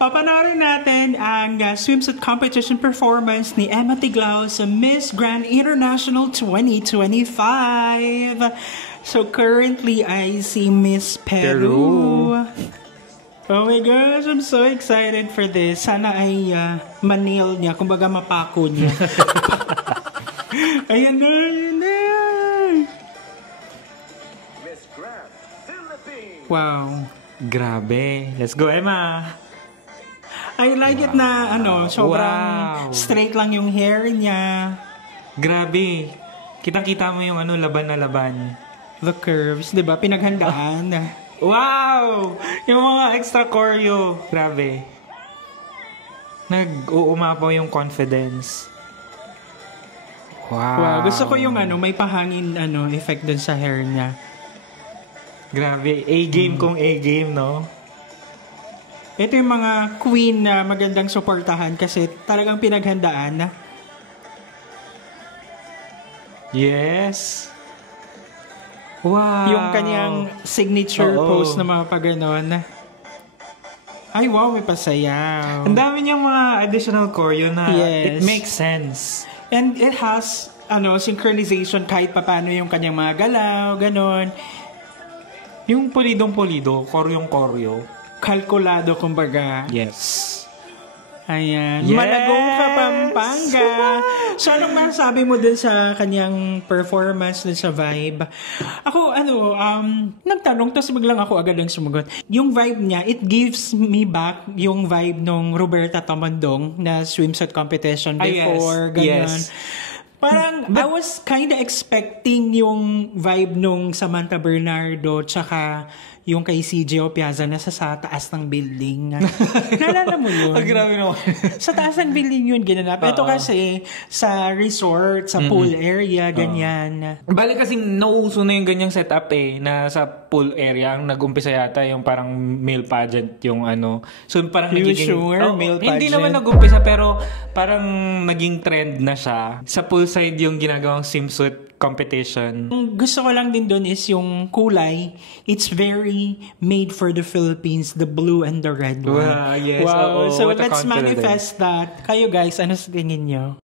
Papanoorin natin ang swimsuit competition performance ni Emma Tiglao sa Miss Grand International 2025. So currently ay si Miss Peru. Oh my gosh, I'm so excited for this. Sana ay manil niya, kumbaga mapako niya. Ayan na, ayan na. Miss Grand Philippines. Wow. Grabe. Let's go, Emma. I like it na sobrang straight lang yung hair niya. Grabe. Kitang-kita mo yung laban na laban. The curves, 'di ba? Pinaghandaan. Wow! Yung mga extra choreo. Grabe. Nag-uumapaw yung confidence. Wow. Gusto ko yung may pahangin effect dun sa hair niya. Grabe. A-game kung A-game, no? Ito yung mga queen na magandang suportahan kasi talagang pinaghandaan na. Yes. Wow. Yung kanyang signature pose na mga paganon. Ay, wow, may pasayaw. Ang dami niyang mga additional choreo na yes. It makes sense. And it has, synchronization kahit papano yung kanyang mga galaw, ganon. Yung polidong-polido, choreo. Kalkulado, kumbaga. Yes. Ayan. Yes! Malagong Kapampanga. So, anong masabi mo dun sa kanyang performance, dun sa vibe? Ako, nagtanong, tapos biglang ako agad ang sumagot. Yung vibe niya, it gives me back yung vibe nung Roberta Tamandong na swimsuit competition before. Yes. Ganyan. Parang, I was kinda expecting yung vibe nung Samantha Bernardo tsaka yung kay CJ Opiaza na sa taas ng building. Naalala mo yun? Grabe naman. Sa taas ng building yun, ginanap. Ito kasi sa resort, sa pool area, ganyan. Bali kasi nauso na yung ganyang setup na sa pool area ang nag-umpisa yata yung parang male pageant yung So parang nagiging... male pageant? Hindi naman nag-umpisa pero parang naging trend na siya. Sa poolside yung ginagawang swimsuit competition. Gusto ko lang din doon is yung kulay. It's very made for the Philippines, the blue and the red one. Wow, yes. Wow. So let's manifest that. Kayo guys, ano sa tingin nyo?